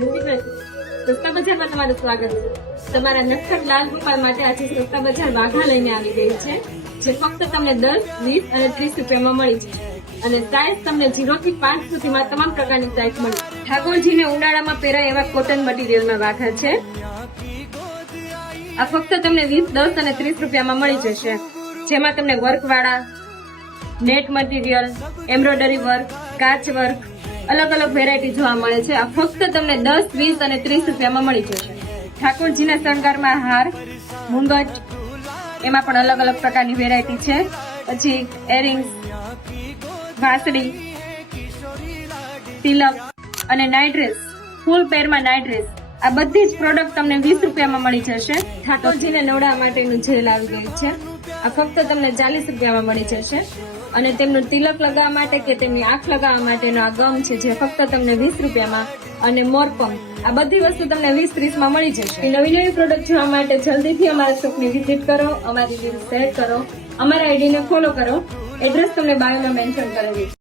સસ્તા બજારમાં તમારું સ્વાગત છે. તમારા નટખટ લાલ ગોપાલ માટે આજે સસ્તા બજાર વાઘા લઈને આવી ગઈ છે, જે ફક્ત તમને 10, 20 અને 30 રૂપિયામાં મળી છે. અને સાઇઝ તમને 0 થી 5 સુધીમાં તમામ પ્રકારની સાઇઝ મળી. ઠાકોરજીને ઉનાળામાં પહેરાય એવા કોટન મટીરિયલમાં વાઘા છે. આ ફક્ત તમને 20, 10 અને 30 રૂપિયામાં મળી જશે, જેમાં તમને વર્કવાળા, નેટ મટીરિયલ, એમ્બ્રોઇડરી વર્ક, કાચ વર્ક, અલગ અલગ વેરાયટી જોવા મળે છે. આ ફક્ત તમને 10, 20 અને 30 રૂપિયામાં મળી જશે. ઠાકોરજીના શણગારમાં હાર, મુંગટ, એમાં પણ અલગ અલગ પ્રકારની વેરાયટી છે. પછી એરિંગ્સ, વાંસળી, તિલક અને નાઇટ ડ્રેસ, ફૂલ પેરમાં નાઇટ ડ્રેસ, આ બધી જ પ્રોડક્ટ તમને 20 રૂપિયામાં મળી જશે. ઠાકોરજીને નવડા માટેનું જેલ આવી ગયું છે. આ ફક્ત તમને 40 રૂપિયામાં મળી જશે. અને તેમનું તિલક લગાવવા માટે કે તેમની આંખ લગાવવા માટેનો આ ગમ છે, જે ફક્ત તમને 20 રૂપિયામાં, અને મોરપંખ, આ બધી વસ્તુ તમને 20-30માં મળી જશે. નવી નવી પ્રોડક્ટ જોવા માટે જલ્દીથી અમારા શોપની વિઝિટ કરો, અમારી લિંક શેર કરો, અમારા આઈડીને ફોલો કરો. એડ્રેસ તમને બાયોમાં મેન્શન કરેલી છે.